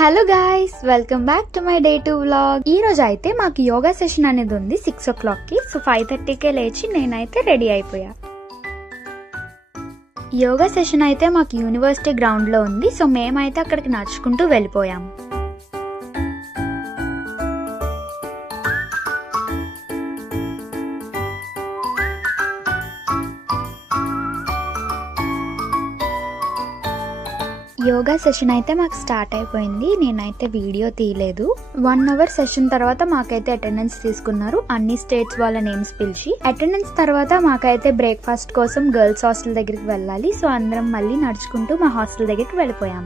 Hello guys, welcome back to my day 2 vlog. ఈ రోజు అయితే మాకు యోగా సెషన్ అనేది ఉంది 6 o'clock కి. సో 5:30కే లేచి నేనైతే రెడీ అయిపోయా. యోగా సెషన్ అయితే మాకు యూనివర్సిటీ గ్రౌండ్ లో ఉంది. సో మేమైతే అక్కడికి నడుచుకుంటూ వెళ్ళిపోయాం. యోగా సెషన్ అయితే మాకు స్టార్ట్ అయిపోయింది. నేనైతే వీడియో తీయలేదు. 1 hour సెషన్ తర్వాత మాకైతే అటెండెన్స్ తీసుకున్నారు. అన్ని స్టేట్స్ వాళ్ళ నేమ్స్ పిలిచి అటెండెన్స్ తర్వాత మాకైతే బ్రేక్ఫాస్ట్ కోసం గర్ల్స్ హాస్టల్ దగ్గరికి వెళ్ళాలి. సో అందరం మళ్ళీ నడుచుకుంటూ మా హాస్టల్ దగ్గరికి వెళ్ళిపోయాం.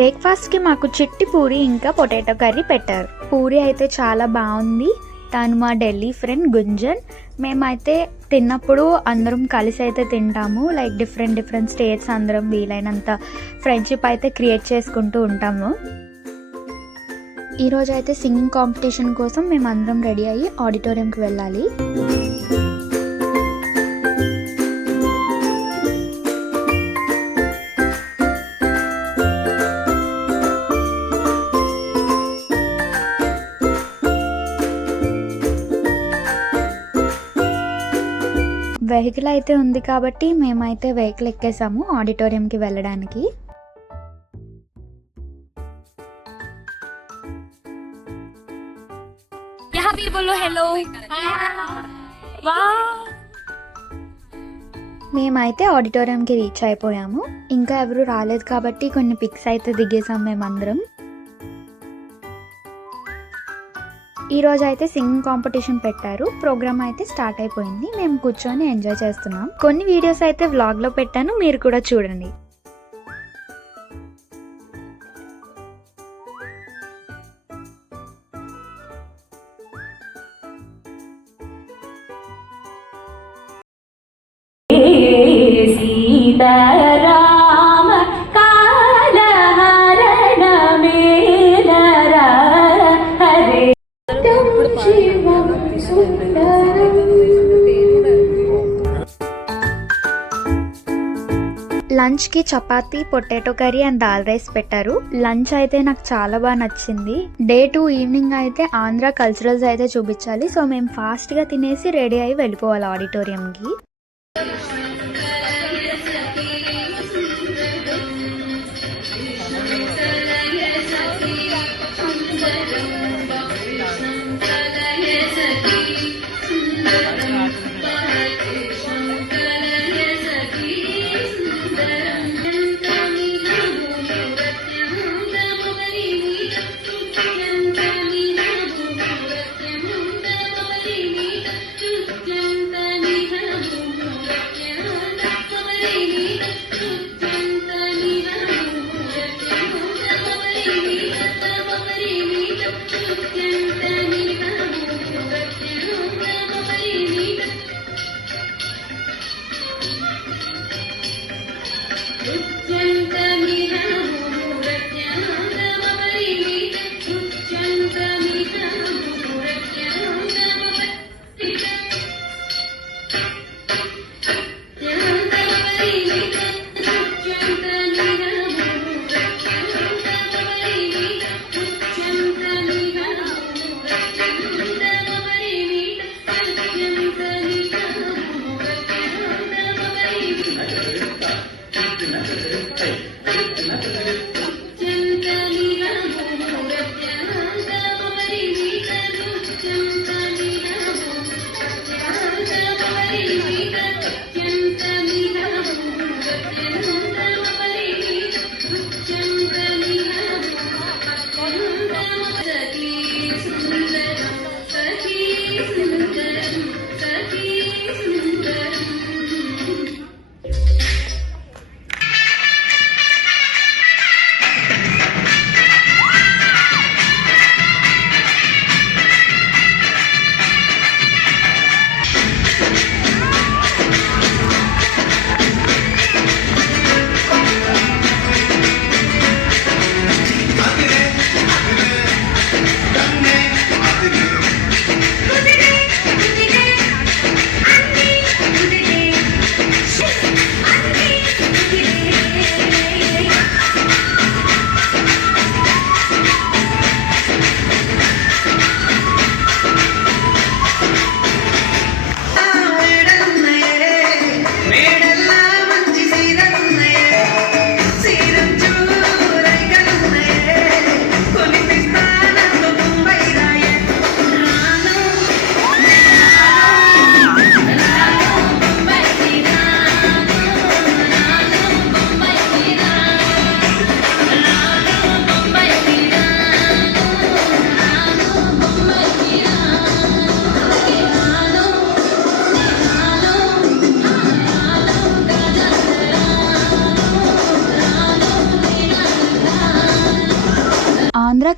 బ్రేక్ఫాస్ట్ కి మాకు చిట్టి పూరి ఇంకా పొటాటో కర్రీ పెట్టారు. పూరి అయితే చాలా బాగుంది. తను మా ఢిల్లీ ఫ్రెండ్ గుంజన్. మేమైతే తిన్నప్పుడు అందరం కలిసి అయితే తింటాము. లైక్ డిఫరెంట్ స్టేట్స్ అందరం వీలైనంత ఫ్రెండ్షిప్ అయితే క్రియేట్ చేసుకుంటూ ఉంటాము. ఈరోజు అయితే సింగింగ్ కాంపిటీషన్ కోసం మేము అందరం రెడీ అయ్యి ఆడిటోరియంకి వెళ్ళాలి. వెహికల్ అయితే ఉంది కాబట్టి మేమైతే వెహికల్ ఎక్కేసాము ఆడిటోరియంకి వెళ్ళడానికి. మేమైతే ఆడిటోరియంకి రీచ్ అయిపోయాము. ఇంకా ఎవరు రాలేదు కాబట్టి కొన్ని పిక్స్ అయితే దిగేసాం మేమందరం. ఈ రోజు అయితే సింగింగ్ కాంపిటీషన్ పెట్టారు. ప్రోగ్రామ్ అయితే స్టార్ట్ అయిపోయింది. మేము కూర్చొని ఎంజాయ్ చేస్తున్నాం. కొన్ని వీడియోస్ అయితే వ్లాగ్ లో పెట్టాను, మీరు కూడా చూడండి. లంచ్ కి chapati, potato curry and dal rice పెట్టారు. లంచ్ అయితే నాకు చాలా బాగా నచ్చింది. డే 2 ఈవినింగ్ అయితే ఆంధ్ర కల్చరల్స్ అయితే చూపించాలి. సో మేము ఫాస్ట్ గా తినేసి రెడీ అయ్యి వెళ్ళిపోవాలి ఆడిటోరియం కి.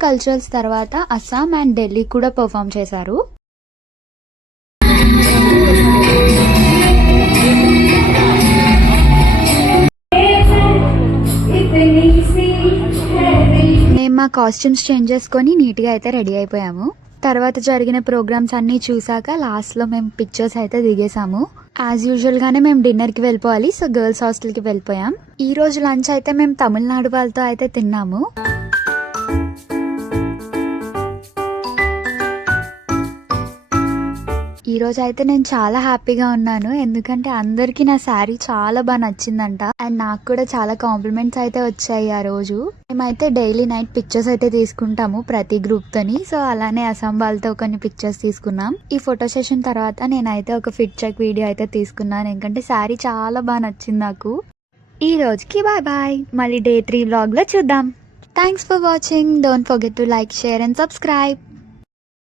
కల్చరల్స్ తర్వాత అస్సాం అండ్ ఢిల్లీ కూడా పర్ఫామ్ చేశారు. మేము మా కాస్ట్యూమ్స్ చేంజ్ చేసుకొని నీట్గా అయితే రెడీ అయిపోయాము. తర్వాత జరిగిన ప్రోగ్రామ్స్ అన్నీ చూసాక లాస్ట్లో మేము పిక్చర్స్ అయితే దిగేసాము. యాజ్ యూజువల్ గానే మేము డిన్నర్ కి వెళ్ళిపోవాలి, సో గర్ల్స్ హాస్టల్ కి వెళ్ళిపోయాం. ఈ రోజు లంచ్ అయితే మేము తమిళనాడు వాళ్ళతో అయితే తిన్నాము. ఈ రోజు అయితే నేను చాలా హ్యాపీగా ఉన్నాను, ఎందుకంటే అందరికి నా శారీ చాలా బాగా నచ్చిందంట. అండ్ నాకు కూడా చాలా కాంప్లిమెంట్స్ అయితే వచ్చాయి ఆ రోజు. మేమైతే డైలీ నైట్ పిక్చర్స్ అయితే తీసుకుంటాము ప్రతి గ్రూప్ తోని, సో అలానే అస్సాం వాళ్ళతో కొన్ని పిక్చర్స్ తీసుకున్నాం. ఈ ఫోటో సెషన్ తర్వాత నేనైతే ఒక ఫిట్ చెక్ వీడియో అయితే తీసుకున్నాను, ఎందుకంటే శారీ చాలా బాగా నచ్చింది నాకు. ఈ రోజుకి బాయ్ బాయ్, మళ్ళీ డే 3 వ్లాగ్ లో చూద్దాం. Thanks for watching. Don't forget to like, share and subscribe.